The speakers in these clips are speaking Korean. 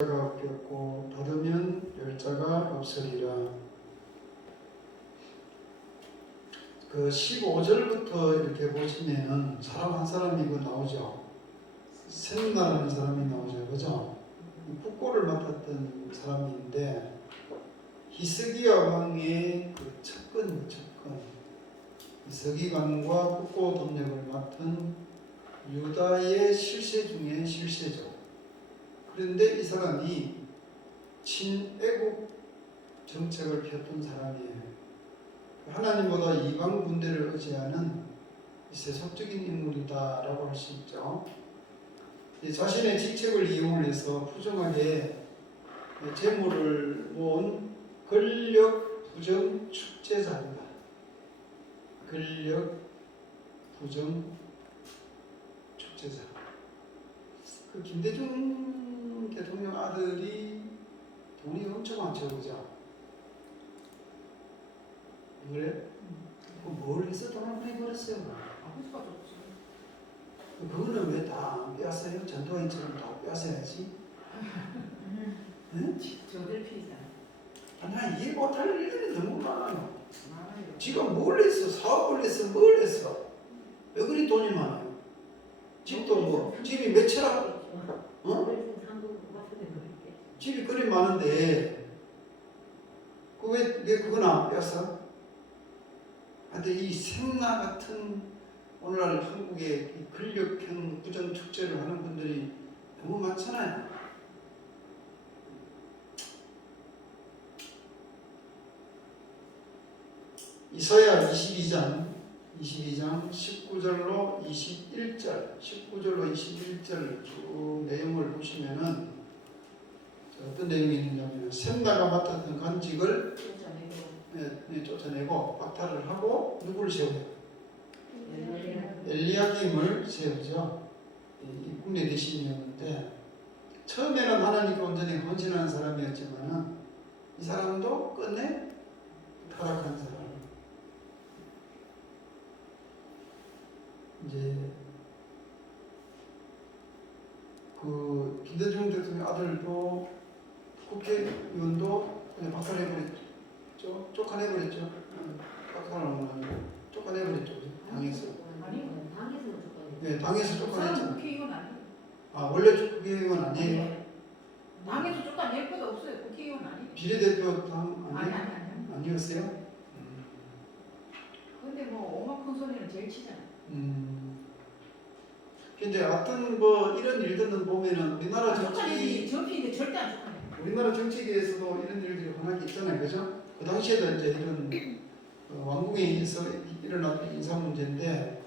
자가 없겠고 닫으면 열자가 없으리라. 그 15절부터 이렇게 보시면은 사람 한 사람이 그 나오죠. 셈나라는 사람이 나오죠. 그죠? 국고를 맡았던 사람인데 히스기야 왕의 그 측근 서기관과 국고 동력을 맡은 유다의 실세 중에 실세죠. 그런데 이 사람이 친애국 정책을 폈던 사람이에요. 하나님보다 이방 군대를 의지하는 세속적인 인물이다라고 할 수 있죠. 자신의 직책을 이용해서 부정하게 재물을 모은 권력 부정 축제자입니다. 권력 부정 축제자. 그 김대중 대통령 아들이 돈이 엄청 많죠, 그죠? 그래? 뭘 해서 돈을 많이 벌었어요? 아버지가 줬지. 그거는 왜 다 빼앗아요? 전두환처럼 다 빼앗아야지. 응? 저들 피잖아. 나 이해 못할 일들이 너무 많아요. 많아요. 지가 뭘 했어? 사업을 했어? 뭘 했어? 왜 그리 돈이 많아요? 집도 뭐 집이 몇 채라? 어? 집이 그리 많은데 왜 그건 안 빼앗아? 근데 이 생나 같은 오늘날 한국의 이 권력형 부정 축제를 하는 분들이 너무 많잖아요. 이사야 22장 19절로 21절 쭉 내용을 보시면은 어떤 내용이 있느냐면 셈나가 맡았던 간직을 쫓아내고 박탈을 하고 누구를 세워요? 엘리야김을 세우죠. 이 국내 대신이었는데 처음에는 하나님께 온전히 헌신하는 사람이었지만은 이 사람도 끝내 타락한 사람. 이제 그 김대중 대통령 아들도 국회의원도 그냥 박탈해버렸죠. 쫓아내버렸죠. 박탈하는 쫓아내버렸죠. 당에서. 아니, 당에서 쫓아내죠. 네, 당에서 쫓아냈죠. 국회의원 아니에요. 아, 원래 국회의원 아니에요? 당에서 쫓아낼 것도 없어요. 국회의원 아니에요. 비례대표 당 아니. 아니었어요? 근데 뭐 오만 큰 소리는 제일 치잖아. 근데 하여튼 뭐 이런 일들은 보면은 우리나라 쫓아내지. 정치 전피인데 절대 안 쫓아내. 우리나라 정치계에서도 이런 일들이 워낙 있잖아요, 그죠? 그 당시에도 이제 이런 왕궁에서 일어났던 인사 문제인데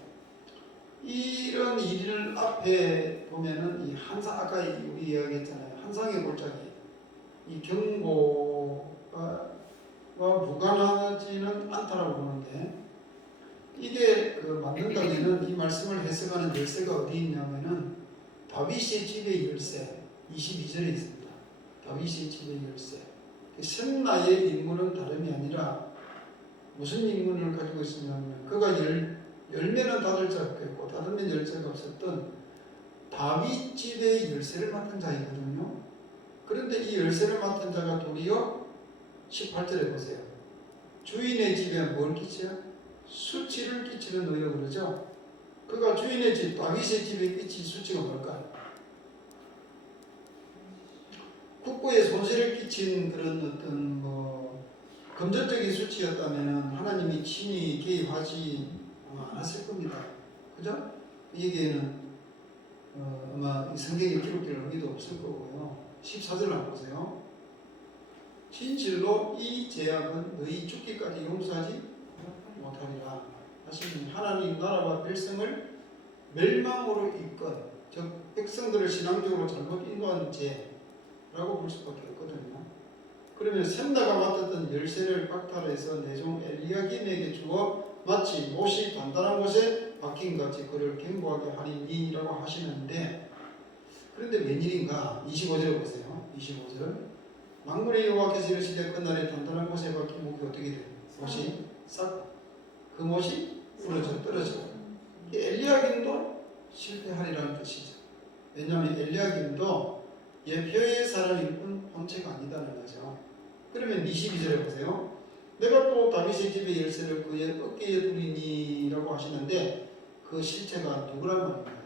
이런 일 앞에 보면은 이 한상 아까 우리 이야기했잖아요, 한상의 골짜기 이 경고가 무관하지는 않다라고 보는데 이게 그 맞는다면은 이 말씀을 해석하는 열쇠가 어디 있냐면은 다윗의 집의 열쇠 22절에 있습니다. 다윗의 집의 열쇠. 셈나의 인물은 다름이 아니라 무슨 인물을 가지고 있으냐면 그가 열매는 닫을 자가 없고 닫으면 열 자가 없었던 다윗 집의 열쇠를 맡은 자이거든요. 그런데 이 열쇠를 맡은 자가 도리어 18절에 보세요. 주인의 집에 뭘 끼쳐요? 수치를 끼치는 의여 그러죠. 그가 주인의 집 다윗의 집에 끼친 수치가 뭘까요? 국고에 손실을 끼친 그런 어떤 뭐 금전적인 수치였다면 하나님이 친히 개입하지 않았을 겁니다. 그죠? 이 얘기에는 아마 성경에 기록될 의미도 없을 거고요. 14절 한번 보세요. 진실로 이 죄악은 너희 죽기까지 용서하지 못하리라. 다시 하나님 나라와 백성을 멸망으로 이끈 즉 백성들을 신앙적으로 잘못 인도한 죄라고 볼 수밖에 없거든요. 그러면 셈나가 맡았던 열쇠를 박탈해서 내종 엘리야김에게 주어 마치 못이 단단한 곳에 박힌 같이 그를 견고하게 하리니라고 하시는데 그런데 웬일인가 25절을 보세요. 25절 만군의 여호와께서 이르시되 그날에 단단한 곳에 박힌 목이 어떻게 돼요? 못이 싹 그 못이 부러져 떨어져. 엘리야김도 실패하리라는 뜻이죠. 왜냐하면 엘리야김도 예표의 사람일 뿐 본체가 아니다는 거죠. 그러면 22절에 보세요. 내가 또 다윗의 집의 열쇠를 그의 어깨에 두리니라고 하시는데 그 실체가 누구란 말입니까?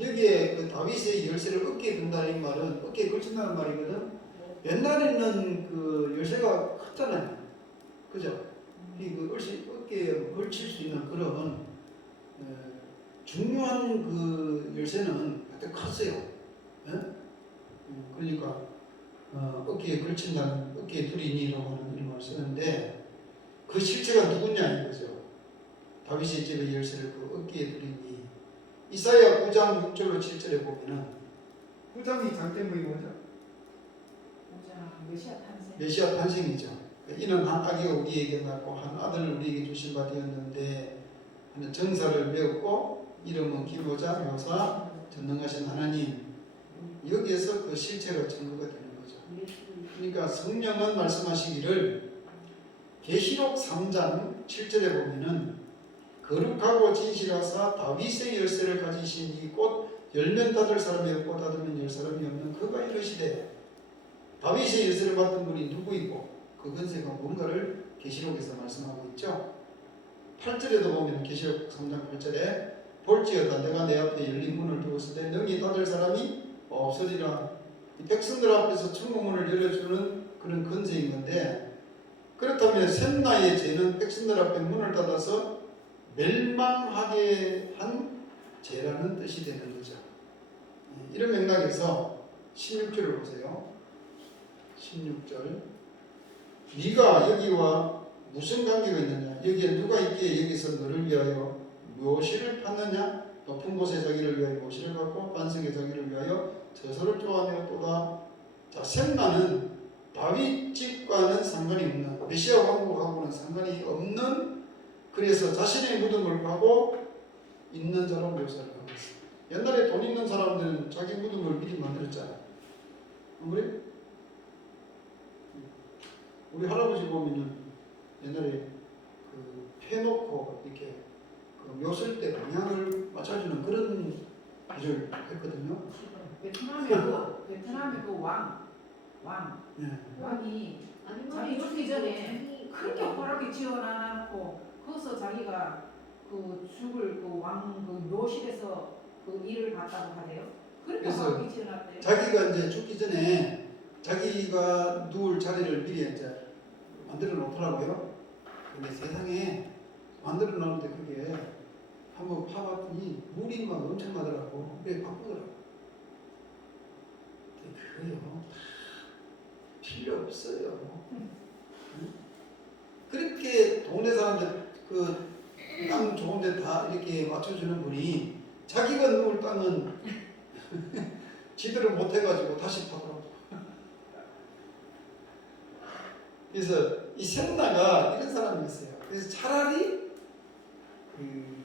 여기에 그 다윗의 열쇠를 어깨에 둔다는 말은 어깨에 걸친다는 말이거든. 옛날에는 그 열쇠가 컸잖아요. 그죠? 그 어깨에 걸칠 수 있는 그런 중요한 그 열쇠는 하여튼 컸어요. 예? 그러니까 어깨에 걸친다는 어깨에 두리니라고 하는 이름을 쓰는데 그 실체가 누구냐 이거죠. 다윗의 집의 열쇠를 그 어깨에 두리니. 이사야 9장 6절로 7절에 보면은 9장이 장대목이 뭐죠? 메시아 탄생. 메시아 탄생이죠. 이는 한 아기가 우리에게 낳고 한 아들을 우리에게 주신 바 되었는데 하는 정사를 배웠고 이름은 기보자 묘사 전능하신 하나님. 여기에서 그 실체가 증거가 되는 거죠. 그러니까 성령은 말씀하시기를 계시록 3장 7절에 보면은 거룩하고 진실하사 다윗의 열쇠를 가지신 이 곧 열면 닫을 사람이 없고 닫으면 열 사람이 없는 그가 이르시되 다윗의 열쇠를 받은 분이 누구이고 그 권세가 뭔가를 계시록에서 말씀하고 있죠. 8절에도 보면 계시록 3장 8절에 볼지어다 내가 내 앞에 열린 문을 두었을 때 능히 닫을 사람이 없으리라. 백성들 앞에서 천국문을 열어주는 그런 권세인 건데 그렇다면 셈나의 죄는 백성들 앞에 문을 닫아서 멸망하게 한 죄라는 뜻이 되는 거죠. 이런 맥락에서 16절을 보세요. 16절 네가 여기와 무슨 관계가 있느냐 여기에 누가 있기에 여기서 너를 위하여 묘시를 받느냐 높은 곳에 자기를 위하여 묘시를 받고 반석에 자기를 위하여 저소를 좋아하며 또다. 자, 셈나는 다윗 집과는 상관이 없는 메시아 왕국하고는 상관이 없는 그래서 자신의 무덤을 파고 있는 자로 묘사를 하고 있습니다. 옛날에 돈 있는 사람들은 자기 무덤을 미리 만들었잖아요. 안 그래? 우리 할아버지 보면은 옛날에 그 패놓고 이렇게 그 묘술 때 방향을 맞춰주는 그런 일을 했거든요. 베트남의 그 네. 왕이 자기 죽기 전에 그렇게 호락게 지어놔놓고 거기서 자기가 그 죽을 그 왕 그 묘실에서 그 일을 봤다고 하네요. 그렇게 그래서 호락게 지어놨대요. 자기가 이제 죽기 전에 자기가 누울 자리를 미리 이제 만들어 놓더라고요. 근데 세상에 만들어 놓는데 그게 한번 파봤더니 물이 막 엄청나더라고. 그래 바쁘더라고. 근데 그거요 필요 없어요. 응? 그렇게 동네 사람들 그 땅 좋은데 다 이렇게 맞춰주는 분이 자기가 누울 땅은 지들을 못해가지고 다시 파더라고. 그래서 이 셈나가 이런 사람이었어요. 그래서 차라리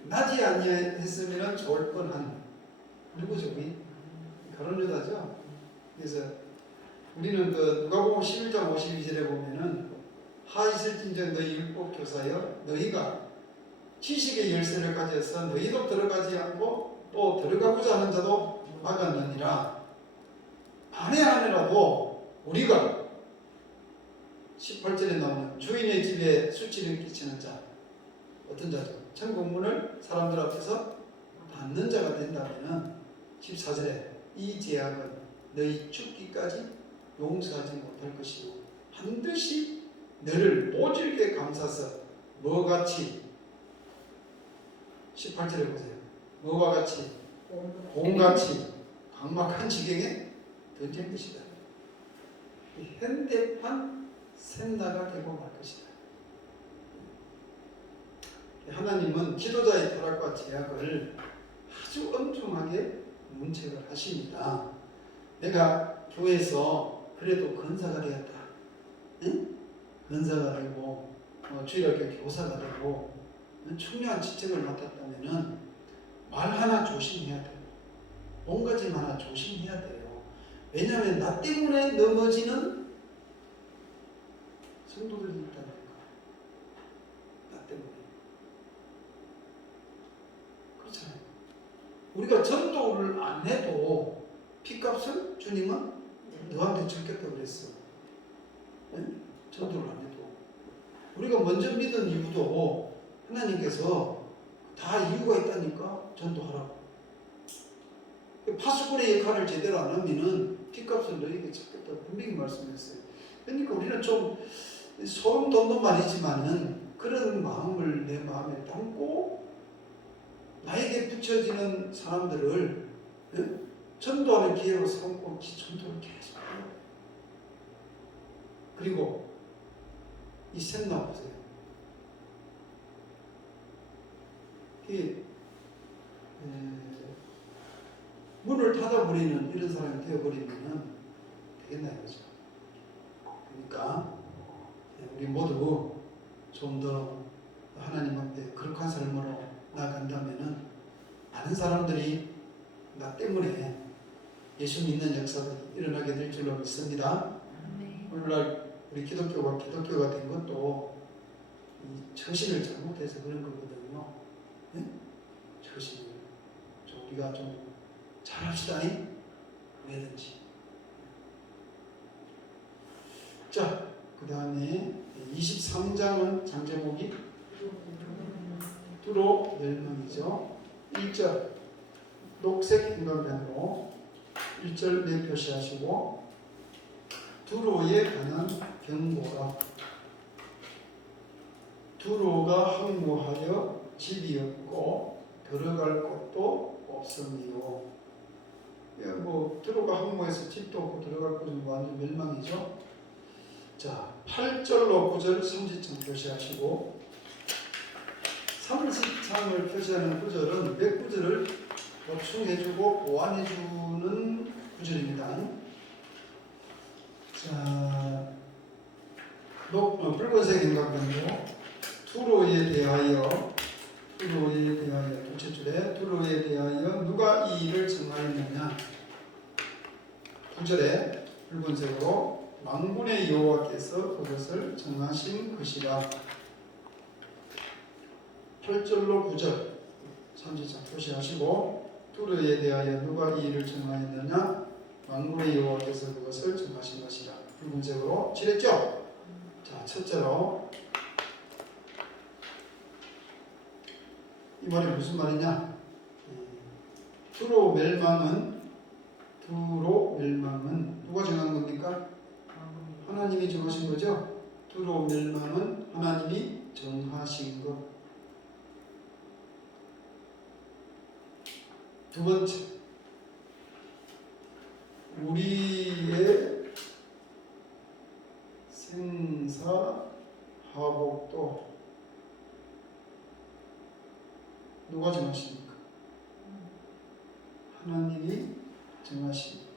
나지 아니했으면 좋을 뻔한 누구죠? 결혼 여자죠. 그래서 우리는 그 누가복음 11장 52절에 보면은 하 있을진저 너희 율법 교사여 너희가 지식의 열쇠를 가져서 너희도 들어가지 않고 또 들어가고자 하는 자도 막았느니라. 만에 하느라도 우리가 18절에 나오는 주인의 집에 수치를 끼치는 자 어떤 자죠? 천국문을 사람들 앞에서 닫는 자가 된다면 14절에 이 제약은 너희 죽기까지 용서하지 못할 것이고 반드시 너를 모질게 감싸서 뭐같이 18절에 보세요. 뭐와 같이 곰같이 강막한 지경에 던질 것이다. 현대판 셈나가 되고 말 것이다. 하나님은 지도자의 타락과 제약을 아주 엄중하게 문책을 하십니다. 내가 교회에서 그래도 권사가 되었다. 응? 권사가 되고 주일학교 교사가 되고 중요한 직책을 맡았다면은 말 하나 조심해야 돼요. 몸가짐 하나 조심해야 돼요. 왜냐하면 나 때문에 넘어지는 성도들이 있다는 거예요. 나 때문에. 그렇잖아요. 우리가 전도를 안 해도 피 핏값을 주님은 너한테 주겠다고 그랬어. 네? 전도를 안 해도. 우리가 먼저 믿은 이유도 하나님께서 다 이유가 있다니까 전도하라고. 파수꾼의 역할을 제대로 안 하면은 핏값을 너에게 찾겠다고 분명히 말씀했어요. 그러니까 우리는 좀 소름 돋는 말이지만은 그런 마음을 내 마음에 담고 나에게 붙여지는 사람들을 전도하는 기회로 삼고 전도를 계속 해요. 그리고 이 샘나 보세요. 문을 닫아버리는 이런 사람이 되어버리면 되겠나 이거죠. 그러니까 우리 모두 좀 더 하나님 앞에 거룩한 삶으로 나아간다면은 많은 사람들이 나 때문에 예수 믿는 역사가 일어나게 될 줄로 믿습니다. 오늘날 우리 기독교가 된 것도 이 처신을 잘못해서 그런 거거든요. 네? 처신을 우리가 좀 잘합시다. 왜든지. 자, 그 다음에 23장은 장제목이 두로 멸망이죠. 1절 녹색 인간변으로 1절 내 표시하시고 두로에 관한 경고라. 두로가 항모하여 집이 없고 들어갈 곳도 없으니요. 두로가 항모해서 집도 없고 들어갈 곳은 완전 멸망이죠. 자, 8절로 9절 삼지창 표시하시고 삼지창을 표시하는 구절은 몇 구절을 보충해주고 보완해주는 구절입니다. 자, 붉은색 인간변으로 두로에 대하여 둘째 줄에 두로에 대하여 누가 이 일을 정하였느냐. 9절에 붉은색으로 만군의 여호와께서 그것을 정하신 것이라. 8절로 9절 삼지창 표시하시고 두로에 대하여 누가 이 일을 정하였느냐. 만군의 여호와께서 그것을 정하신 것이라. 붉은색으로 칠했죠. 자, 첫째로 이 말이 무슨 말이냐? 두로 멸망은 누가 정한 겁니까? 하나님이 정하신 거죠. 두로 멸망은 하나님이 정하신 것. 두 번째, 우리의 생사화복도 누가 정하십니까? 하나님이 정하십니다.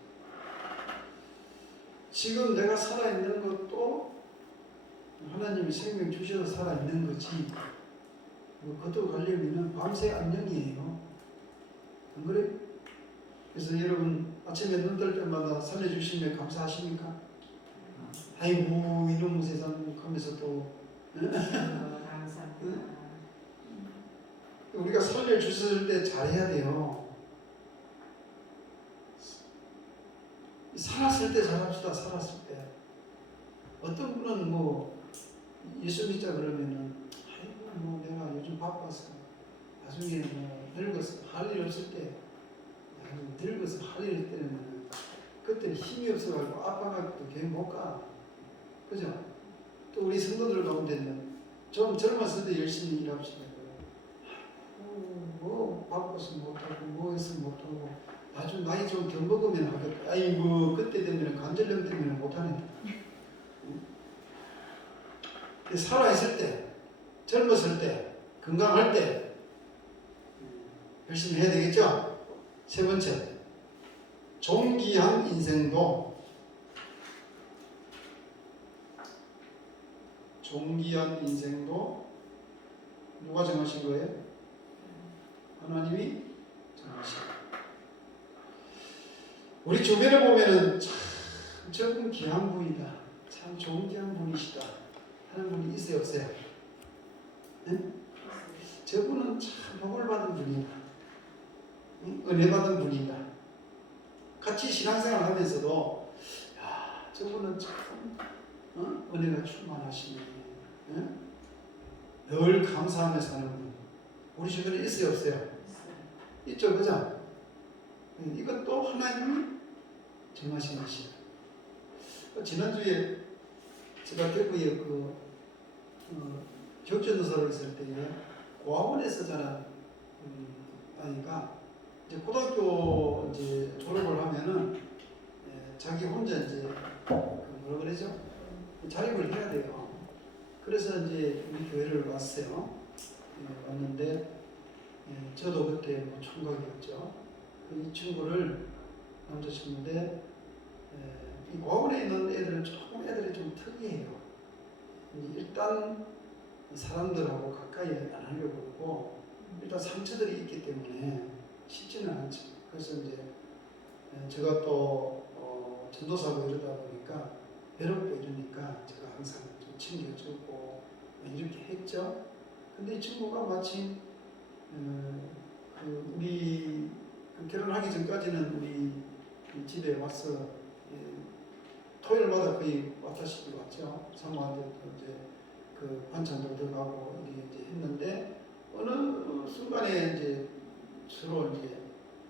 지금 내가 살아있는 것도 하나님이 생명 주셔서 살아있는 거지. 그것도 가려면 밤새 안녕이에요. 안 그래? 그래서 여러분 아침에 눈 뜰 때마다 살려주시면 감사하십니까? 아이고 이놈 세상 하면서 또 감사합니다. 우리가 살려주실 때 잘해야 돼요. 살았을 때 잘합시다. 살았을 때. 어떤 분은 예수 믿자 그러면은 아이고 내가 요즘 바빠서 나중에 늙어서 할 일 없을 때 늙어서 할 일 때는 그때는 힘이 없어가지고 아파가지고 교회 못 가. 그죠? 또 우리 성도들 가운데는 좀 젊었을 때 열심히 일합시다. 바빠서 못하고 뭐해서 못하고 나중 나이 좀 더 먹으면 하겠다. 그때 되면 관절염 때문에 못하네. 살아있을 때, 젊었을 때, 건강할 때 열심히 해야 되겠죠? 세 번째, 존귀한 인생도 누가 정하신 거예요? 하나님이 정하신 거예요. 우리 주변에 보면은 참 저분 귀한 분이다. 참 좋은 귀한 분이시다. 하는 분이 있어요, 없어요? 네? 저분은 참 복을 받은 분이다. 은혜 받은 분이다. 같이 신앙생활 하면서도 야 저분은 참 은혜가 충만하시네. 늘 감사하며 사는 분. 우리 주변에 있어요 없어요? 있죠 그죠? 이것도 하나님이 정하신 것이야. 지난주에 제가 대구에 격전도사로 있을 때에 고아원에서 자란 아이가 이제 고등학교 이제 졸업을 하면은 자기 혼자 이제 뭐라 그러죠? 자립을 해야 돼요. 그래서 이제 우리 교회를 왔어요. 왔는데 저도 그때 뭐 총각이었죠. 이 친구를 남자친구인데 이 고아원에 있는 애들은 조금 애들이 좀 특이해요. 일단 사람들하고 가까이 안 하려고 그러고 일단 상처들이 있기 때문에 쉽지는 않죠. 그래서 이제 제가 또 전도사고 이러다 보니까 외롭고 이러니까 제가 항상 좀 챙겨주고 이렇게 했죠. 근데 이 친구가 마침 우리 결혼하기 전까지는 우리 집에 와서 토요일마다 거의 왔다시피 왔죠. 사모한테 이제 그 반찬도 얻어가고 이제 했는데 어느 순간에 이제 서로 이제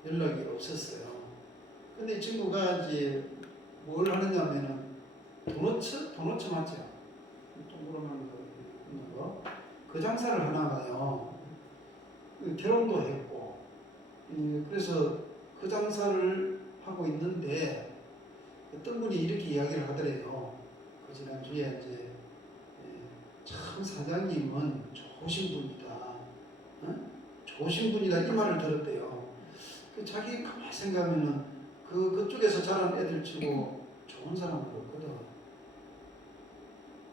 연락이 없었어요. 근데 이 친구가 이제 뭘 하느냐면은 도너츠 맞죠? 동그라미 있는 거. 그 장사를 하나 봐요. 결혼도 했고, 그래서 그 장사를 하고 있는데 어떤 분이 이렇게 이야기를 하더래요. 그 지난주에 이제 참 사장님은 좋으신 분이다. 좋으신 분이다 이 말을 들었대요. 자기 가만히 생각하면은 그쪽에서 자란 애들 치고 좋은 사람은 없거든.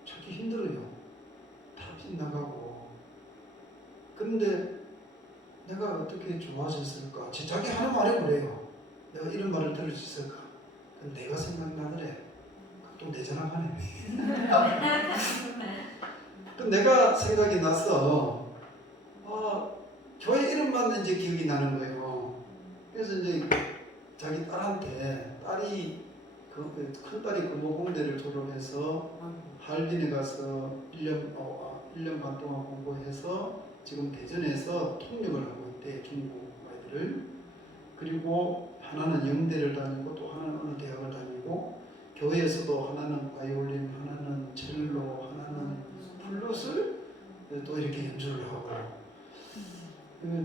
찾기 힘들어요. 다 빗나가고. 그런데 내가 어떻게 좋아졌을까? 자기 하는 말이 그래요. 내가 이런 말을 들을 수 있을까? 내가 생각나더래. 또 내 자랑하네. 내가 생각이 나서 교회 이름만 이제 기억이 나는 거예요. 그래서 이제 자기 딸한테 딸이 큰 딸이 근무공대를 졸업해서 할빈에 가서 1년 반 동안 공부해서 지금 대전에서 통역을 하고 있대. 중국 아이들을. 그리고 하나는 영대를 다니고 또 하나는 어느 대학을 다니고 교회에서도 하나는 바이올린, 하나는 첼로, 하나는 플룻을 또 이렇게 연주를 하고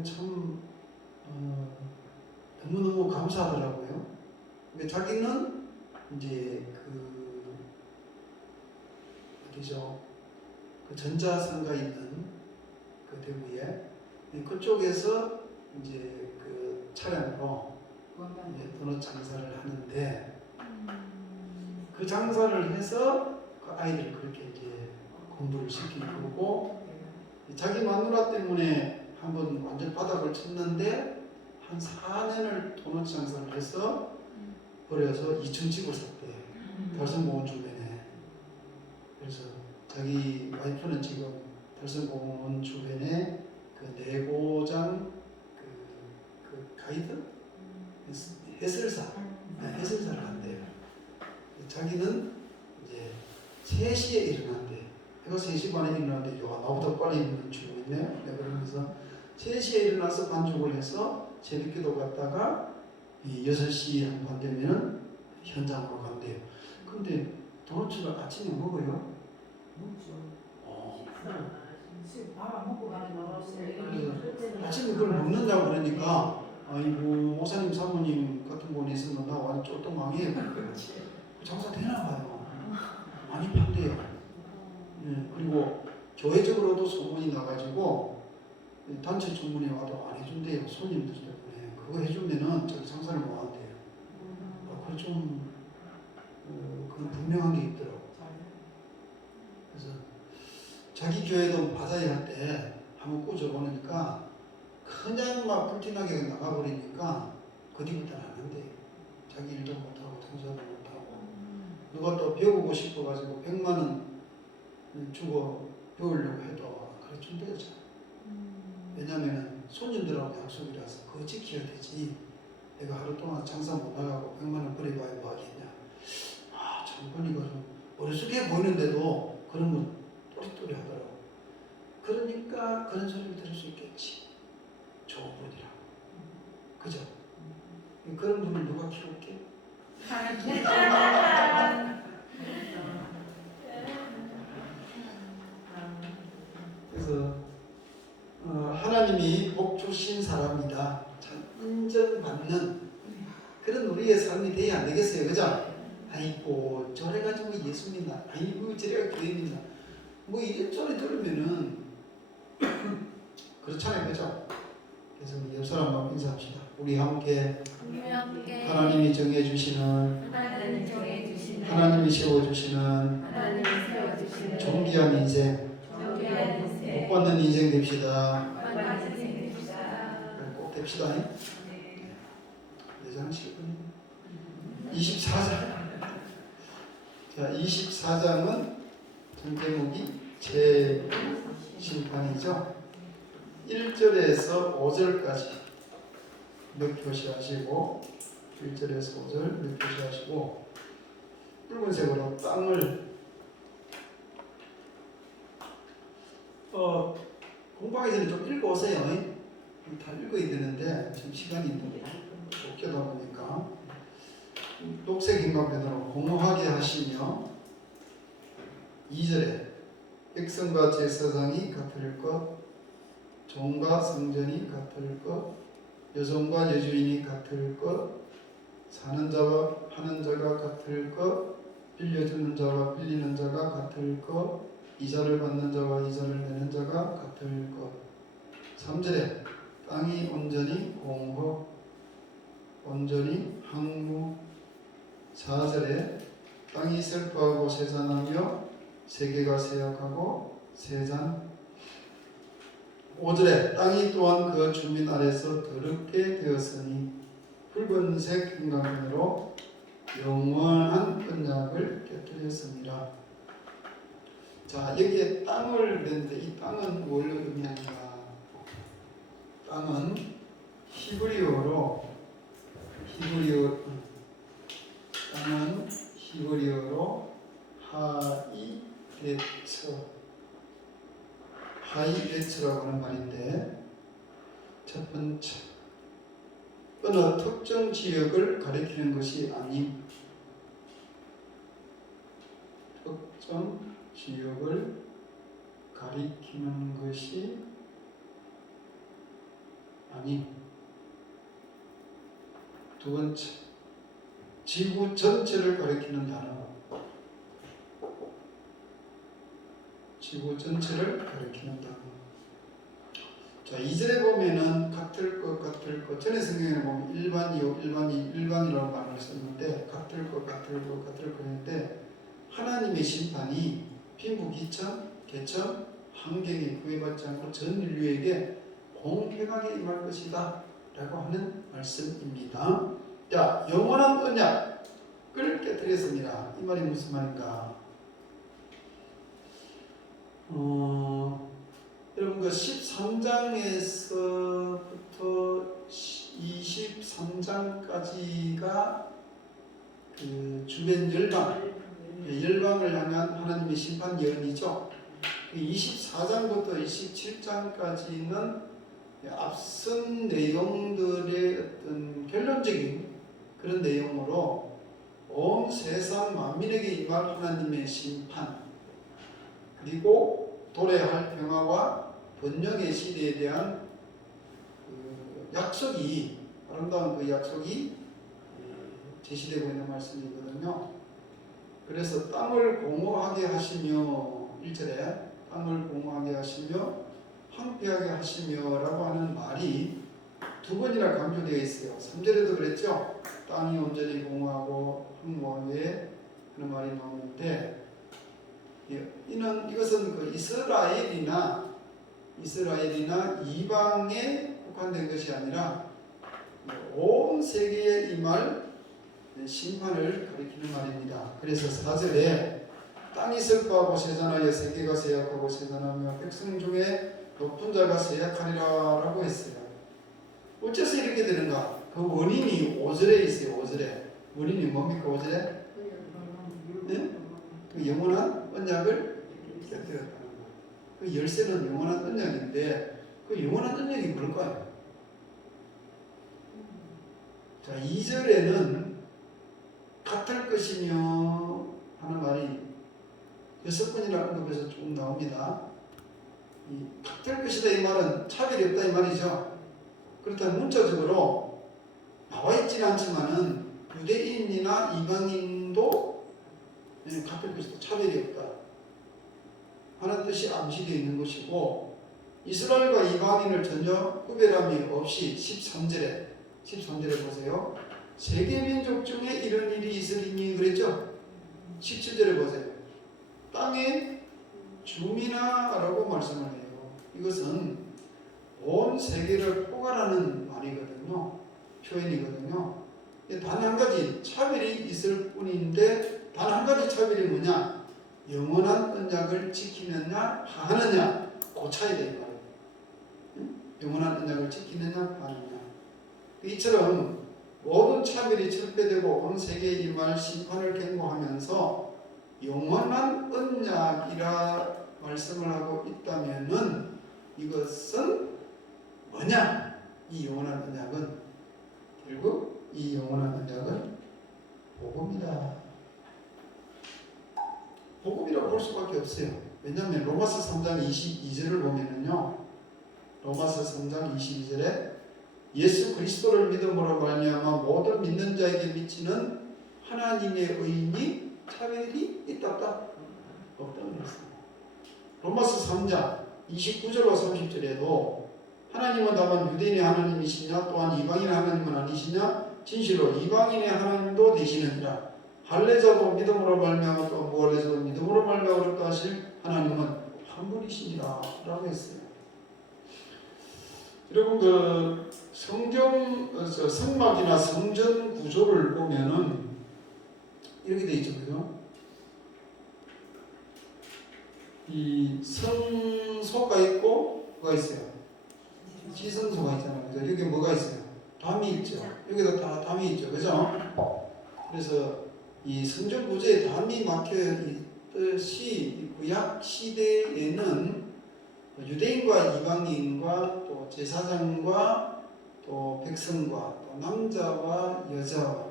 참 너무너무 감사하더라고요. 그러니까 자기는 이제 어디죠? 그 전자상가 있는 그 대구에 그쪽에서 이제 그 차량으로 도넛 장사를 하는데 그 장사를 해서 그 아이들 그렇게 이제 공부를 시키고 자기 마누라 때문에 한번 완전 바닥을 쳤는데 한 4년을 도넛 장사를 해서 버려서 2층 집을 샀대. 달성공원 주변에. 그래서 자기 와이프는 지금 달성공원 주변에 그 내고장 그 가이드 해설사를 한대요. 자기는 이제 3시에 일어난대. 내가 3시 반에 일어났는데 나보다 빨리 일어나는 친구 있네. 내가 그러면서 3시에 일어나서 반죽을 해서 새벽기도 갔다가 6시 한 반 되면은 현장으로 간대요. 근데 도넛을 아침에 먹어요? 먹죠. 밥 먹고 가는 거 아침에 그걸 먹는다고 그러니까 아이고 목사님 사모님 같은 분이 있으면 나 완전 쫄딱 망해요. 장사 되나 봐요. 많이 판대요. 그리고 교회적으로도 소문이 나가지고 단체 주문이 와도 안 해준대요. 손님들 때문에. 그거 해주면은 저기 장사를 못 한대요. 그거 좀 그런 분명한 게 있더라고. 그래서 자기 교회도 바다에 할 때 한번 꽂아보니까 그냥 막 불티나게 나가버리니까 그 뒤부터는 안 한대요. 자기 일도 못하고 장사도 못하고 누가 또 배우고 싶어가지고 100만 원 주고 배우려고 해도 가르쳐준대요. 왜냐하면 손님들하고 약속이라서 그거 지켜야 되지. 내가 하루 동안 장사 못 나가고 100만 원 버리고 와야 뭐 하겠냐. 아, 참 보니까 좀 어리숙해 보이는데도 그런 건 또리또리 하더라고. 그러니까 그런 소리를 들을 수 있겠지. 좋은 분이라. 그죠? 그런 분을 누가 키울게? 그래서 하나님이 복 주신 사람이다. 참 인정받는 그런 우리의 삶이 돼야 안 되겠어요, 그죠? 아이고 저래가지고 예수 믿나? 아이고 저래가 교회 믿나? 뭐 이런 소리 들으면은 그렇잖아요, 그죠? 그래서 우리 옆 사람하고 인사합시다. 우리 함께 하나님이 정해주시는 하나님이 세워주시는 존귀한 인생 복 받는 인생 됩시다. 꼭 됩시다. 내장 7분 24장. 자, 24장은 전 제목이 재심판이죠. 1절에서 5절까지 몇 표시하시고 1절에서 5절 몇 표시하시고 붉은색으로 땅을 공부하기 전에 좀 읽어오세요. 다 읽어야 되는데 지금 시간이 너무 쫓겨다 보니까 녹색 흰광펜으로 공허하게 하시며 2절에 백성과 제사장이 같을 것, 종과 성전이 같을 것, 여종과 여주인이 같을 것, 사는 자와 하는 자가 같을 것, 빌려주는 자와 빌리는 자가 같을 것, 이자를 받는 자와 이자를 내는 자가 같을 것. 3절에 땅이 온전히 공허, 온전히 항무. 4절에 땅이 슬퍼하고 세잔하며 세계가 쇠약하고 세잔. 5절에 땅이 또한 그 주민 아래서 더럽게 되었으니 붉은색 흰광펜으로 영원한 언약을 곁들였습니다. 자, 여기에 땅을 냈는데 이 땅은 뭘 의미하는가? 땅은 땅은 히브리어로 하이데츠라고 하는 말인데, 첫 번째, 어느 특정 지역을 가리키는 것이 아닌, 특정 지역을 가리키는 것이 아닌. 두 번째, 지구 전체를 가리키는 단어. 지구 전체를 가리키는 단어. 자, 2절에 보면은 같을 것, 전에 성경에 보면 일반이라고 말을 썼는데, 같을 것 했는데, 하나님의 심판이 빈부, 기천, 개천, 환경에 구애받지 않고 전 인류에게 공평하게 임할 것이다 라고 하는 말씀입니다. 자, 영원한 언약을 깨뜨렸습니다. 이 말이 무슨 말인가? 여러분 그 13장에서부터 23장까지가 그 주변 열방을 향한 하나님의 심판 예언이죠. 24장부터 27장까지는 앞선 내용들의 어떤 결론적인 그런 내용으로 온 세상 만민에게 임할 하나님의 심판, 그리고 도래할 평화와 번영의 시대에 대한 그 약속이, 아름다운 그 약속이 제시되고 있는 말씀이거든요. 그래서 땅을 공허하게 하시며, 1절에 땅을 공허하게 하시며 황폐하게 하시며 라고 하는 말이 두 번이나 강조되어 있어요. 3절에도 그랬죠. 땅이 온전히 공허하고 황무하게 하는 말이 나오는데, 이것은 그 이스라엘이나 이방에 국한된 것이 아니라 온 세계에 임할 심판을 가리키는 말입니다. 그래서 4절에 땅이 슬퍼하고 세잔하여 세계가 쇠약하고 세잔하며 백성 중에 높은 자가 쇠약하리라 라고 했어요. 어째서 이렇게 되는가? 그 원인이 5절에 있어요. 5절에 원인이 뭡니까? 5절에 그 영원한 언약을 곁들였다는 거. 그 열쇠는 영원한 언약인데 그 영원한 언약이 뭘까요? 자, 2절에는 같을 것이며 하는 말이 6번이나 언급해서 조금 나옵니다. 이 같을 것이다 이 말은 차별이 없다 이 말이죠. 그렇다면 문자적으로 나와 있지는 않지만은 유대인이나 이방인도 같을 것이다 차별이 없다 하는 뜻이 암시되어 있는 것이고, 이스라엘과 이방인을 전혀 구별함이 없이 13절에 보세요. 세계 민족 중에 이런 일이 있으리니 그랬죠. 17절에 보세요. 땅의 주민아라고 말씀을 해요. 이것은 온 세계를 포괄하는 말이거든요. 표현이거든요. 단 한 가지 차별이 있을 뿐인데 단 한 가지 차별이 뭐냐? 영원한 언약을 지키느냐 하느냐 그 차이다 이 말이에요. 영원한 언약을 지키느냐 하느냐. 이처럼 모든 차별이 철폐되고 온 세계에 임할 심판을 경고하면서 영원한 언약이라 말씀을 하고 있다면은 이것은 뭐냐? 이 영원한 언약은 결국 이 영원한 언약은 복음이다. 복음이라고 볼 수밖에 없어요. 왜냐하면 로마서 3장 22절을 보면은요. 로마서 3장 22절에 예수 그리스도를 믿음으로 말미암아 모든 믿는 자에게 미치는 하나님의 의인이 차별이 있다 없다? 없다고 그랬습니다. 로마서 3장 29절과 30절에도 하나님은 다만 유대인의 하나님이시냐 또한 이방인의 하나님은 아니시냐 진실로 이방인의 하나님도 되시느니라. 할례자도 믿음으로 말미암아 또 무할례자도 믿음으로 말미암아 어렵다 하실 하나님은 한 분이시니라 라고 했어요. 여러분 그 성막이나 성전 구조를 보면은 이렇게 돼 있죠, 그죠? 이 성소가 있고 뭐가 있어요? 지성소가 있잖아요, 그죠? 여기 뭐가 있어요? 담이 있죠. 여기도 다 담이 있죠, 그죠? 그래서 이 성전 구조에 담이 막혀 있듯이 구약 시대에는 유대인과 이방인과 또 제사장과 또 백성과 또 남자와 여자와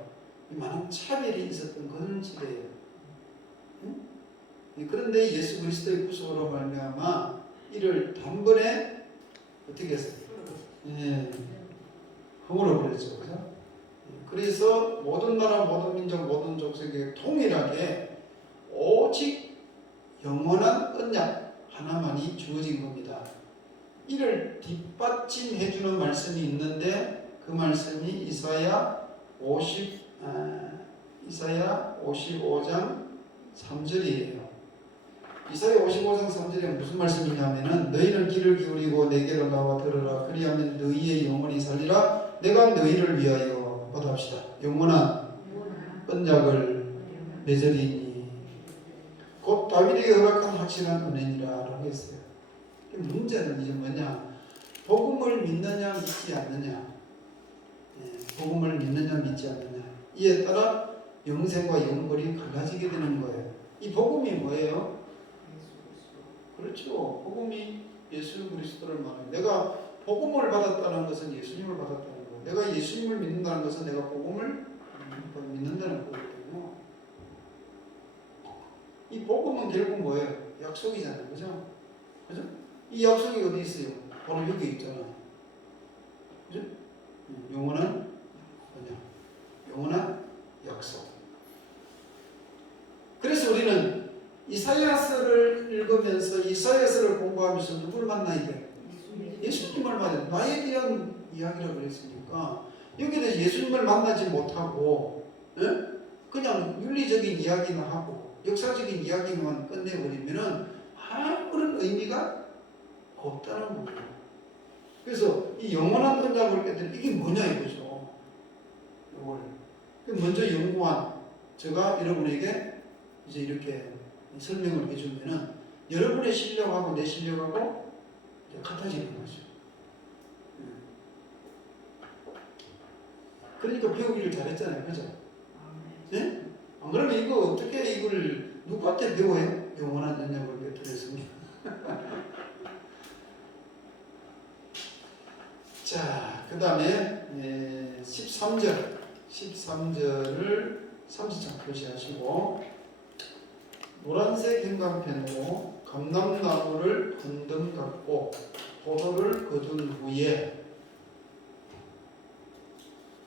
많은 차별이 있었던 그런 시대예요. 응? 그런데 예수 그리스도의 구속으로 말미암아 이를 단번에 어떻게 했어요? 허물어 버렸죠, 그죠? 그래서 모든 나라, 모든 민족, 모든 족속에게 통일하게 오직 영원한 언약 하나만이 주어진 겁니다. 이를 뒷받침해 주는 말씀이 있는데 그 말씀이 이사야 55장 3절이에요. 이사야 55장 3절에 무슨 말씀이냐면은 너희는 귀를 기울이고 내게로 나와 들으라. 그리하면 너희의 영혼이 살리라. 내가 너희를 위하여 받합시다. 영원한 언약을 맺으리니 곧 다윗에게 허락한 확실한 은혜니라 라고 했어요. 문제는 이제 뭐냐? 복음을 믿느냐 믿지 않느냐. 복음을 믿느냐 믿지 않느냐. 이에 따라 영생과 영벌이 갈라지게 되는 거예요. 이 복음이 뭐예요? 그렇죠. 복음이 예수 그리스도를 말해요. 내가 복음을 받았다는 것은 예수님을 받았다는 거예요. 내가 예수님을 믿는다는 것은 내가 복음을 믿는다는 거거든요. 이 복음은 결국 뭐예요? 약속이잖아요. 그죠? 그죠? 이 약속이 어디 있어요? 바로 여기 있잖아요. 그죠? 영원한 뭐냐? 영원한 약속. 그래서 우리는 이사야서를 읽으면서 이사야서를 공부하면서 누구를 만나야 돼요? 예수님을 만나야 돼요. 나에 대한 이야기라고 그랬으니까 여기는 예수님을 만나지 못하고 그냥 윤리적인 이야기만 하고 역사적인 이야기만 끝내버리면은 아무런 의미가 없다는 거예요. 그래서 이 영원한 언약을 깨뜨리는 이게 뭐냐 이거죠. 이걸 먼저 연구한 제가 여러분에게 이제 이렇게 설명을 해주면은 여러분의 실력하고 내 실력하고 이제 같아지는 거죠. 그러니까 배우기를 잘했잖아요. 그죠? 아, 네. 예? 안 그러면 이거 어떻게 이걸 누구한테 배워요? 영원한 영역을 베풀었습니다. 자, 그 다음에 13절을 삼지창 표시하시고 노란색 형광펜으로 감람나무를 한등 깎고 포도를 거둔 후에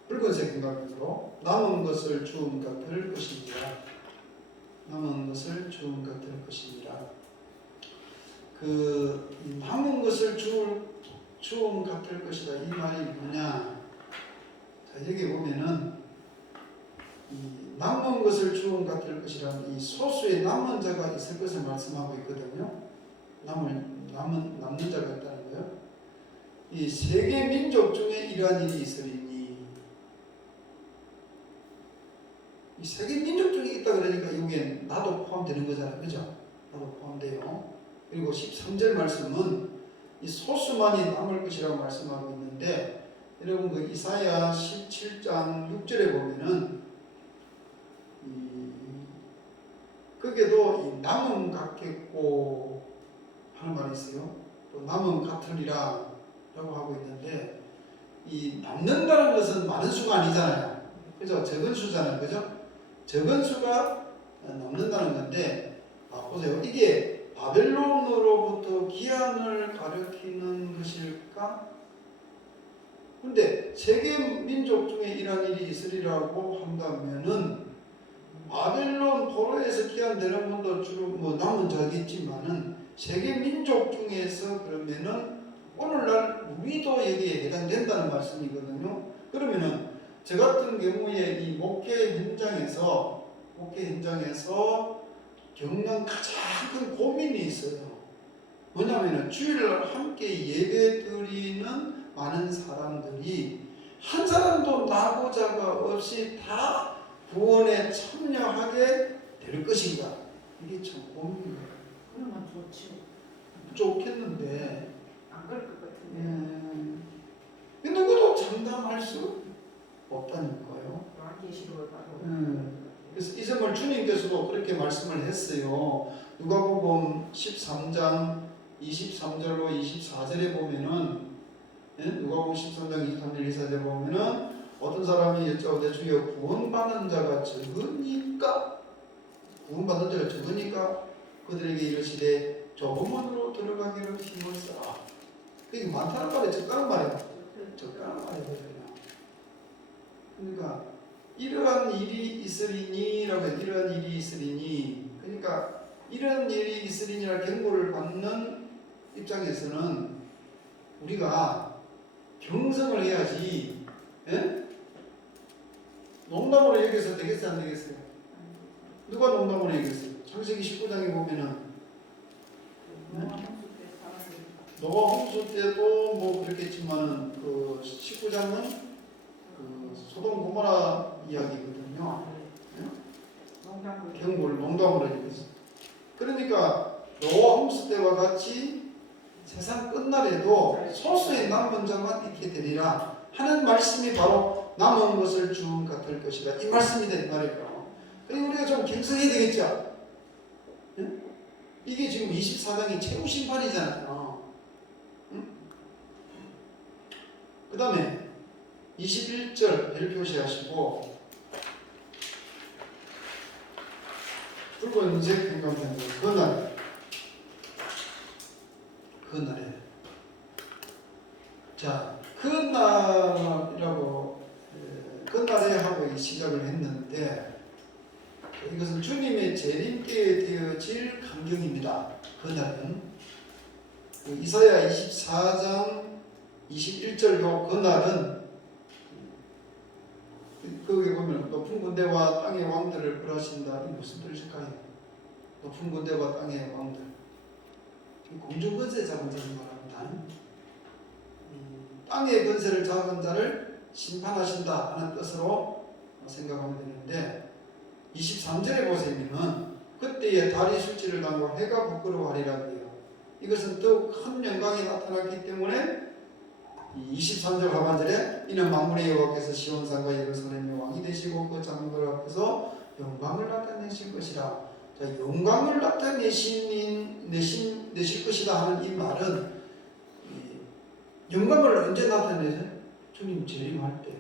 붉은색 형광펜으로 남은 것을 주음 같을 것이니라. 남은 것을 주음 같을 것이니라. 그 남은 것을 주음 같을 것이다. 이 말이 뭐냐? 자, 여기 보면은 이 남은 것을 주음 같을 것이라는 이 소수의 남은 자가 있을 것을 말씀하고 있거든요. 남는 자가 있다는 거예요. 이 세계 민족 중에 이러한 일이 있으리니, 이 세계 민족 중에 있다 그러니까 여기에 나도 포함되는 거잖아요. 그죠? 나도 포함돼요. 그리고 13절 말씀은 이 소수만이 남을 것이라고 말씀하고 있는데, 여러분 그 이사야 17장 6절에 보면은 거기에도 이 남음 같겠고 하는 말이 있어요. 또 남음 같으리라 라고 하고 있는데, 이 남는다는 것은 많은 수가 아니잖아요. 그죠? 적은 수잖아요. 그죠? 적은 수가 남는다는 건데, 보세요. 이게 바벨론으로부터 기한을 가리키는 것일까? 근데 세계 민족 중에 이러한 일이 있으리라고 한다면은 바벨론 포로에서 기한되는 분도 주로 뭐 남은 자겠지만은 세계 민족 중에서 그러면은 오늘날 우리도 여기에 해당된다는 말씀이거든요. 그러면은 저 같은 경우에 이 목회 현장에서 겪는 가장 큰 고민이 있어요. 뭐냐면은 주일날 함께 예배 드리는 많은 사람들이 한 사람도 나고자가 없이 다 구원에 참여하게 될 것인가? 이게 참 고민이에요. 그러면 좋죠. 좋겠는데, 안 그럴 것 같은데. 근데 그것도 장담할 수 없다니까요. 계시록을 봐도. 그래서 이 점을 주님께서도 그렇게 말씀을 했어요. 누가복음 13장 23절로 24절에 보면은, 누가복음 13장 23절 24절에 보면은 어떤 사람이 여쭤오되 주여 구원받는 자가 적으니까 그들에게 이르시되 좁은 문으로 들어가기를 힘을 써라. 그게 많다는 말이 적다는 말이에요. 적다는 말이에요. 그러니까 이러한 일이 있으리니라고 해요. 이러한 일이 있으리니. 그러니까 이런 일이 있으리니라 경고를 받는 입장에서는 우리가 경성을 해야지. 농담으로 여기서 되겠어요, 안 되겠어요? 누가 농담으로 얘기했어요? 창세기 19장에 보면은 노아 홍수 때도 뭐 그렇겠지만은 그 19장은 그 소돔 고모라 이야기거든요. 경고를 농담으로 얘기했어요. 그러니까 노아 홍수 때와 같이 세상 끝날에도 소수의 남은 자만 있게 되리라 하는 말씀이 바로 남은 것을 주음 같을 것이다. 이 말씀이다 이 말이에요. 우리가 좀 경성해야 되겠죠. 이게 지금 24장이 최후 심판이잖아요. 그 다음에 21절 별 표시하시고 붉은색 형광펜으로 그날에 자 그날에 하고 시작을 했는데 이것은 주님의 재림께 되어질 강경입니다. 그날은 이사야 24장 21절로 그날은 거기 보면 높은 군대와 땅의 왕들을 벌하신다. 이 무슨 뜻일까요? 높은 군대와 땅의 왕들. 공중 권세 잡은 자를 말합니다. 땅의 권세를 잡은 자를 심판하신다 하는 뜻으로 생각하면 되는데 23절에 보시면은 그때에 달이 술지를 당하고 해가 부끄러워하리라 그래요. 이것은 더욱 큰 영광이 나타났기 때문에 이 23절 하반절에 이는 만군의 여호와께서 시온산과 예루살렘의 왕이 되시고 그 장로들 앞에서 영광을 나타내실 것이라. 자, 영광을 나타내실 것이다 하는 이 말은 영광을 언제 나타내죠? 주님 재림할 때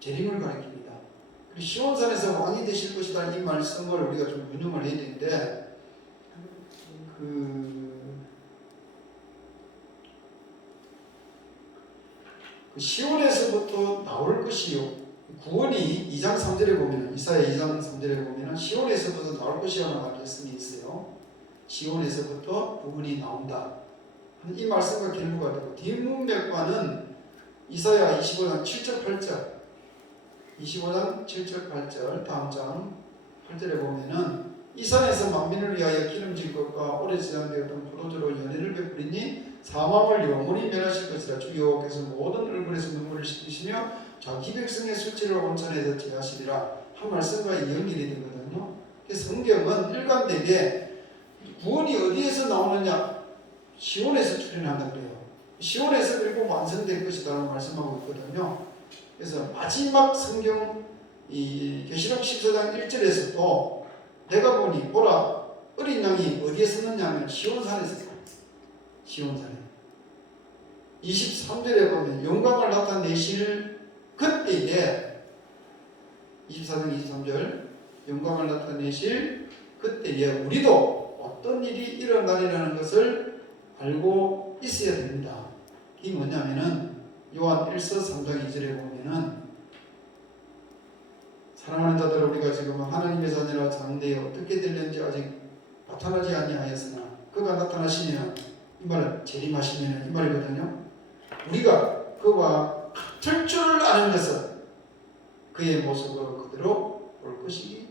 재림을 가리킵니다. 그리고 시온산에서 왕이 되실 것이다 이 말씀을 우리가 좀 운용을 해야 되는데 그 시온에서부터 나올 것이요. 구원이 2장 3절에 보면 이사야 2장 3절에 보면 시온에서부터 나올 것이라는 말씀이 있어요. 시온에서부터 구원이 나온다. 이 말씀과 결부가 되고 뒷문맥과는 이사야 25장 7절 8절 25장 7절 8절 다음 장 8절에 보면은 이 산에서 만민을 위하여 기름진 것과 오래 저장되었던 포도주로 연회를 베푸리니 사망을 영원히 멸하실 것이라. 주 여호와께서 모든 얼굴에서 눈물을 씻기시며 자기 백성의 수치를 온천에서 제하시리라 한 말씀과 연결이 되거든요. 성경은 일관되게 구원이 어디에서 나오느냐? 시온에서 출현한다 그래요. 시온에서 그리고 완성될 것이라고 말씀하고 있거든요. 그래서 마지막 성경 이 계시록 14장 1절에서도 내가 보니 보라 어린 양이 어디에 섰느냐 하면 시온산에서 섰어요. 시온산에 23절에 보면 영광을 나타내실 그때에 24장 23절 영광을 나타내실 그때에 우리도 어떤 일이 일어나리라는 것을 알고 있어야 됩니다. 이게 뭐냐면은 요한 1서 3장 2절에 보면은 사랑하는 자들 우리가 지금 하나님의 자녀라 장대에 어떻게 되는지 아직 나타나지 아니하였으나 그가 나타나시면 이 말은 재림하시면 이 말이거든요. 우리가 그와 같을 줄 아는 것은 그의 모습으로 그대로 올 것이기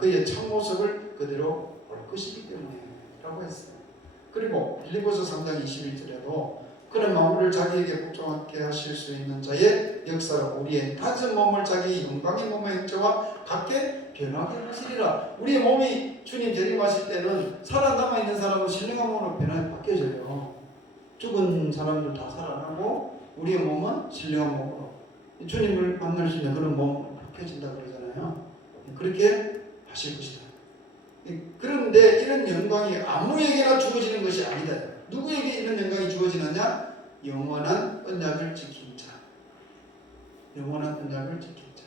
그의 참모습을 그대로 올 것이기 때문에 라고 했어요. 그리고 빌립보서 3장 21절에도 그는 만물을 자기에게 복종하게 하실 수 있는 자의 역사로 우리의 낮은 몸을 자기 영광의 몸의 형체와 같게 변하게 하시리라. 우리의 몸이 주님 재림하실 때는 살아남아 있는 사람은 신령한 몸으로 변하게 바뀌어져요. 죽은 사람들 다 살아나고 우리의 몸은 신령한 몸으로 주님을 만날 수 있는 그런 몸으로 바뀌어진다 그러잖아요. 그렇게 하실 것이다. 그런데 이런 영광이 아무에게나 주어지는 것이 아니다. 누구에게 이런 영광이 주어지느냐? 영원한 언약을 지킨 자. 영원한 언약을 지킨 자.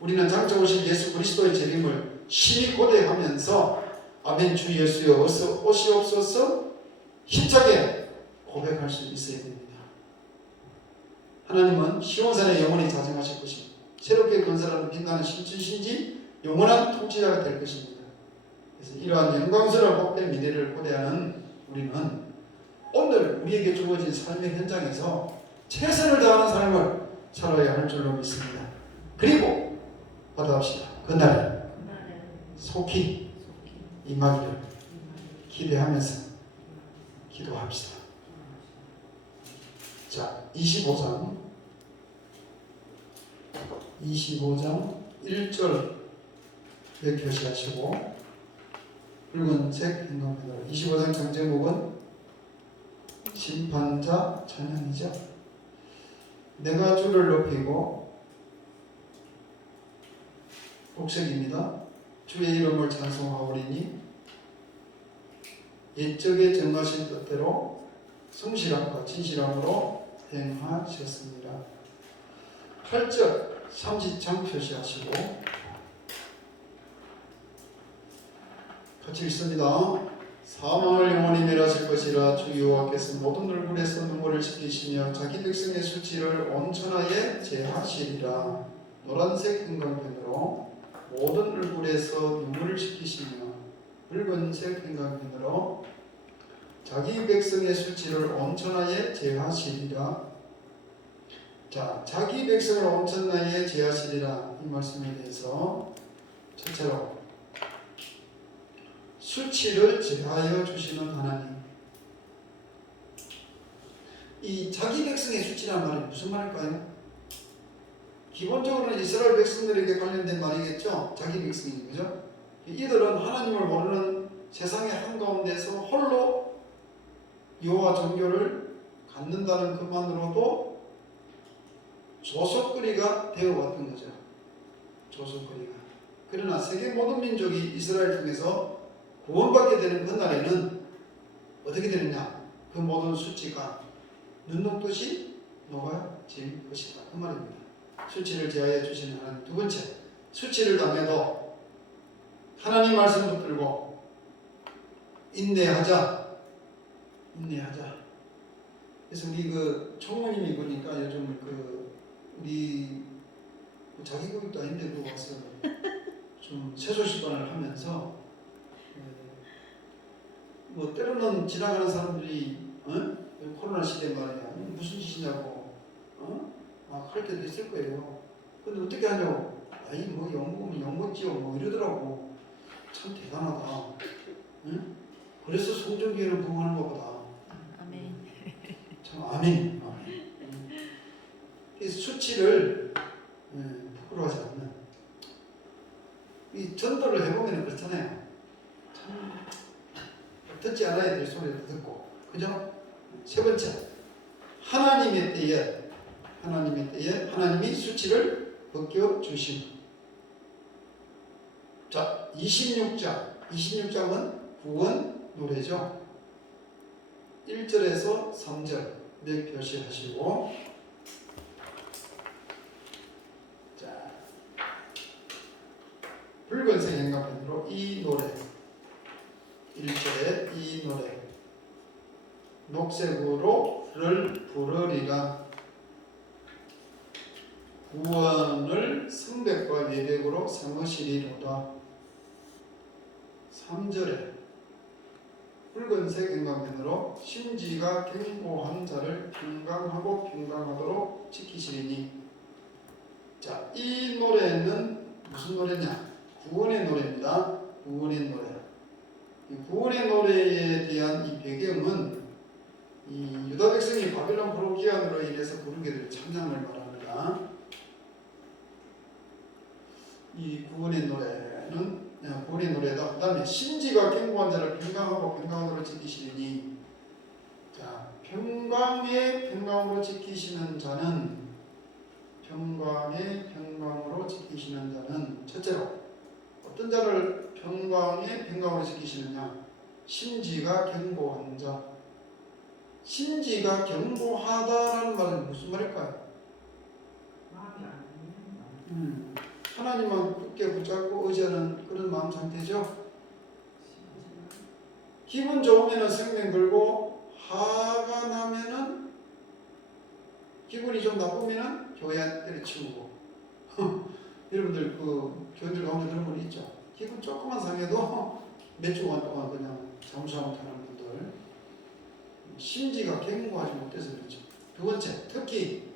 우리는 장차 오실 예수 그리스도의 재림을 심히 고대하면서 아멘 주 예수여 어서 오시옵소서 힘차게 고백할 수 있어야 됩니다. 하나님은 시온산에 영원히 자정하실 것입니다. 새롭게 건설하는 빛나는 신천신지 영원한 통치자가 될 것입니다. 그래서 이러한 영광스러운 복된 미래를 고대하는 우리는 오늘 우리에게 주어진 삶의 현장에서 최선을 다하는 삶을 살아야 할 줄로 믿습니다. 그리고 받아옵시다. 그날에 속히 임하기를 기대하면서 기도합시다. 자, 25장 1절 교시하시고 붉은색 행각표로 25장 장제목은 심판자 찬양이죠. 내가 주를 높이고 복색입니다. 주의 이름을 찬송하오리니 옛적에 정하신 뜻대로 성실함과 진실함으로 행하셨습니다. 8절 삼지창 표시하시고 같이 읽습니다. 사망을 영원히 멸하실 것이라. 주 여호와께서 모든 얼굴에서 눈물을 씻기시며 자기 백성의 수치를 온 천하에 제하시리라. 노란색 형광펜으로 모든 얼굴에서 눈물을 씻기시며 붉은색 형광펜으로 자기 백성의 수치를 온 천하에 제하시리라. 자, 자기 백성을 온 천하에 제하시리라 이 말씀에 대해서 첫째로 수치를 제하여 주시는 하나님. 이 자기 백성의 수치라는 말이 무슨 말일까요? 기본적으로는 이스라엘 백성들에게 관련된 말이겠죠. 자기 백성이 그죠? 이들은 하나님을 모르는 세상의 한가운데서 홀로 여호와 종교를 갖는다는 것만으로도 조속거리가 되어왔던 거죠. 조속거리가. 그러나 세계 모든 민족이 이스라엘 통해서 구원받게 되는 그날에는 어떻게 되느냐? 그 모든 수치가 눈 녹듯이 녹아질 것이다. 그 말입니다. 수치를 제하여 주시는 하나님. 두 번째, 수치를 당해도 하나님 말씀 붙들고 인내하자. 그래서 우리 그 총무님이 보니까 요즘 우리 자기 교육도 아닌데 그거 와서 좀 세조 시간을 하면서 뭐 때로는 지나가는 사람들이 코로나 시대 말이야 무슨 짓이냐고 막 할 때도 있을 거예요. 근데 어떻게 하냐고 아이 뭐 영국은 영국지요 뭐 이러더라고. 참 대단하다. 응? 그래서 성전교회를 부흥하는 것보다 아멘. 참 아멘. 그래서 수치를 부끄러워하지 않는 이 전도를 해보면 그렇잖아요. 참 듣지 않아야 될 소리도 듣고 그죠? 세 번째 하나님의 때에 하나님이 수치를 벗겨주심. 자 26장은 구원 노래죠. 1절에서 3절 네 표시하시고 자 붉은색 행간펜으로 이 노래 1절에 이 노래 녹색으로를 부르리라. 구원을 성백과 예백으로 삼으시리로다. 3절에 붉은색 행간펜으로 심지가 견고한 자를 평강하고 평강하도록 지키시리니. 자, 이 노래는 무슨 노래냐? 구원의 노래입니다. 구원의 노래. 이 구원의 노래에 대한 이 배경은 이 유다 백성이 바빌론 포로기환으로 인해서 부르게 될 찬양을 말합니다. 이 구원의 노래다. 그 다음에 심지가 견고한 자를 평강하고 평강으로 지키시리니. 자, 평강으로 지키시는 자는 첫째로 어떤 자를 평강으로 지키시느냐? 심지가 견고한 자. 심지가 견고하다라는 말은 무슨 말일까요? 마음이 안 열린다. 하나님만 굳게 붙잡고 의지하는 그런 마음 상태죠. 기분 좋으면 생명 걸고 화가 나면은 기분이 좀 나쁘면은 교회 때려치우고 여러분들 그 교인들 가운데 그런 분 있죠. 기분 조금만 상해도 몇 주간 동안 그냥 잠수하고 타는 분들. 심지가 견고하지 못해서 그렇죠. 두 번째, 특히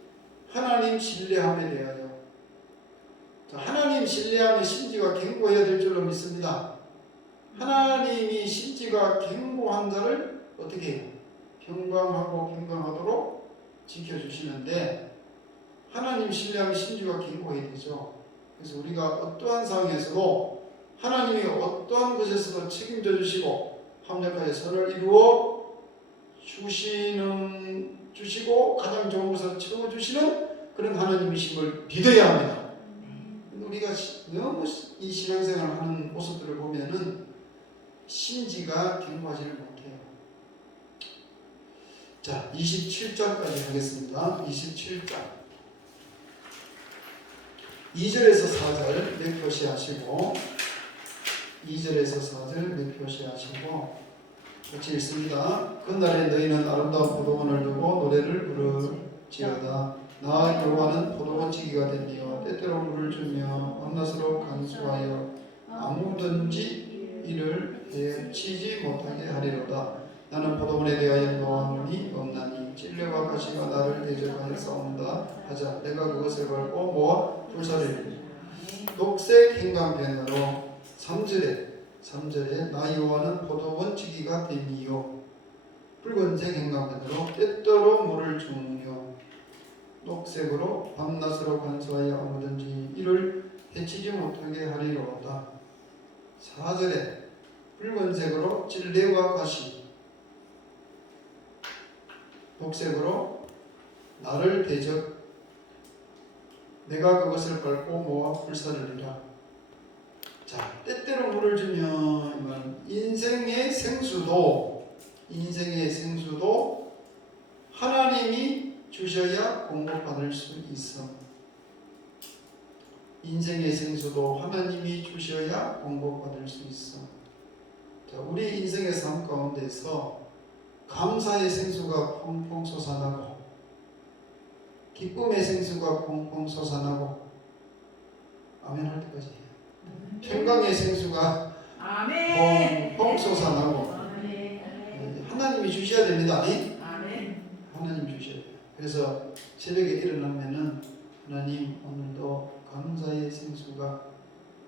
하나님 신뢰함에 대하여. 자, 하나님 신뢰함에 심지가 견고해야 될 줄로 믿습니다. 하나님이 심지가 견고한 자를 어떻게 해요? 평강하고 평강하도록 지켜주시는데 하나님 신뢰함에 심지가 견고해야 되죠. 그래서 우리가 어떠한 상황에서도 하나님이 어떠한 것에서도 책임져 주시고 합력하여 선을 이루어 주시고 가장 좋은 것을 채워주시는 그런 하나님이심을 믿어야 합니다. 우리가 너무 이 신앙생활을 하는 모습들을 보면은 심지가 견고하지를 못해요. 자, 27장까지 하겠습니다. 27장 2절에서 4절 몇 표시하시고 2절에서 4절 몇 표시하시고 같이 읽습니다. 그날에 너희는 아름다운 포도원을 두고 노래를 부르지어다. 나 여호와는 포도원 지기가 되며 때때로 물을 주며 밤낮으로 간수하여 아무든지 이를 해치지 못하게 하리로다. 나는 포도원에 대하여 노함이 없나니 찔레와 가시가 나를 대적하여 싸운다 하자. 내가 그것을 밟고 모아 불사르리니. 녹색 행간펜으로 3절에 나 여호와는 포도원 지기가 되니요. 붉은색 행간펜으로 때때로 물을 주며 녹색으로 밤낮으로 간수하여 아무든지 이를 해치지 못하게 하리로다. 4절에 붉은색으로 찔레와 가시, 녹색으로 나를 내가 그것을 밟고 모아 불사르리라. 자, 때때로 물을 주면 인생의 생수도 하나님이 주셔야 공급받을 수 있어. 인생의 생수도 하나님이 주셔야 공급받을 수 있어. 자, 우리 인생의 삶 가운데서 감사의 생수가 펑펑 솟아나고 기쁨의 생수가 펑펑 솟아나고 아멘 할 때까지 해요. 평강의 생수가 아멘. 펑펑 솟아나고 아멘. 하나님이 주셔야 됩니다. 아멘. 하나님 주셔야 돼요. 그래서 새벽에 일어나면은 하나님 오늘도 감사의 생수가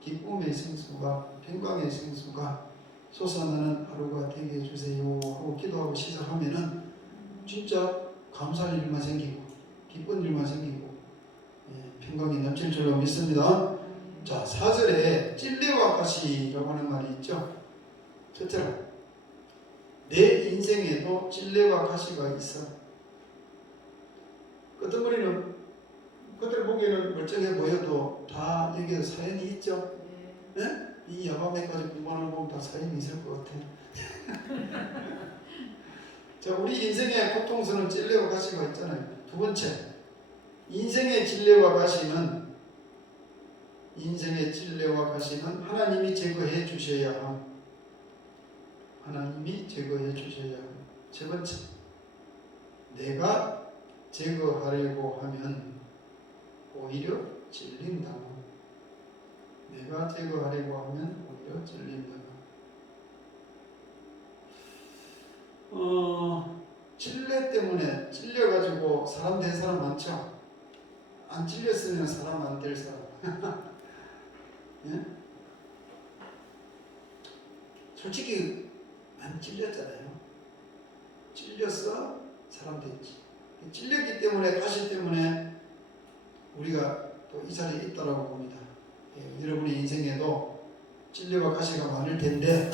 기쁨의 생수가 평강의 생수가 솟아나는 하루가 되게 해주세요 하고 기도하고 시작하면은 진짜 감사할 일만 생기고 기쁜 일만 생기고 평강이 넘칠 줄로 믿습니다. 자, 4절에 찔레와 가시라고 하는 말이 있죠. 첫째로 내 인생에도 찔레와 가시가 있어. 끄트머리는 겉을 보기에는 멀쩡해 보여도 다 여기에 사연이 있죠. 네? 이 야밤에까지 공부하는 거 보면 다 사연이 있을 것 같아. 자, 우리 인생의 고통스러운 찔레와 가시가 있잖아요. 두 번째, 인생의 찔레와 가시는 하나님이 제거해 주셔야 함. 하나님이 제거해 주셔야 함. 세 번째, 내가 제거하려고 하면 오히려 찔린다. 내가 제거하려고 하면 오히려 찔린다. 찔레 때문에 찔려가지고 사람 된 사람 많죠? 안 찔렸으면 사람 안 될 사람. 예? 솔직히 안 찔렸잖아요. 찔렸어 사람 됐지. 찔렸기 때문에 가시 때문에 우리가 또 이 자리에 있다라고 봅니다. 예, 여러분의 인생에도 찔레와 가시가 많을 텐데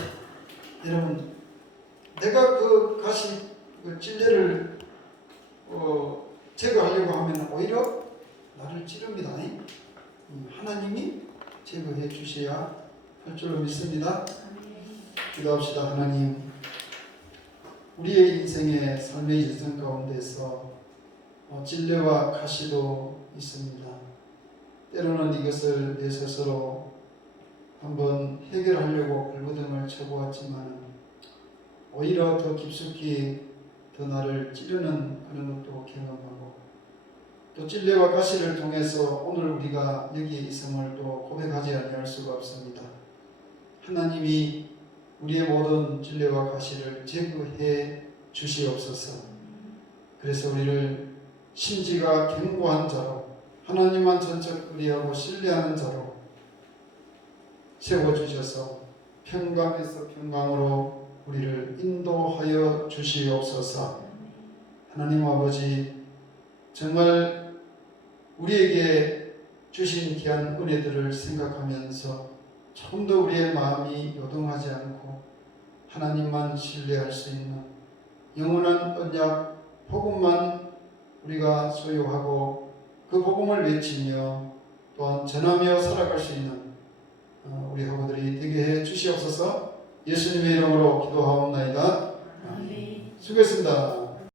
여러분 내가 그 가시 그 찔레를 제거하려고 하면 오히려 나를 찌릅니다. 하나님이 제거해 주셔야 할 줄로 믿습니다. 기도합시다. 하나님, 우리의 인생의 삶의 일상 가운데서 찔레와 가시도 있습니다. 때로는 이것을 내 스스로 한번 해결하려고 발버둥을 쳐보았지만 오히려 더 깊숙이 더 나를 찌르는 그런 것도 경험하고 또 찔레와 가시를 통해서 오늘 우리가 여기에 있음을 또 고백하지 아니할 수가 없습니다. 하나님이 우리의 모든 찔레와 가시를 제거해 주시옵소서. 그래서 우리를 심지가 견고한 자로 하나님만 전적 의리하고 신뢰하는 자로 세워주셔서 평강에서 평강으로 우리를 인도하여 주시옵소서. 하나님 아버지, 정말 우리에게 주신 귀한 은혜들을 생각하면서 좀 더 우리의 마음이 요동하지 않고 하나님만 신뢰할 수 있는 영원한 언약 복음만 우리가 소유하고 그 복음을 외치며 또한 전하며 살아갈 수 있는 우리 학우들이 되게 해 주시옵소서. 예수님의 이름으로 기도하옵나이다. 수고했습니다.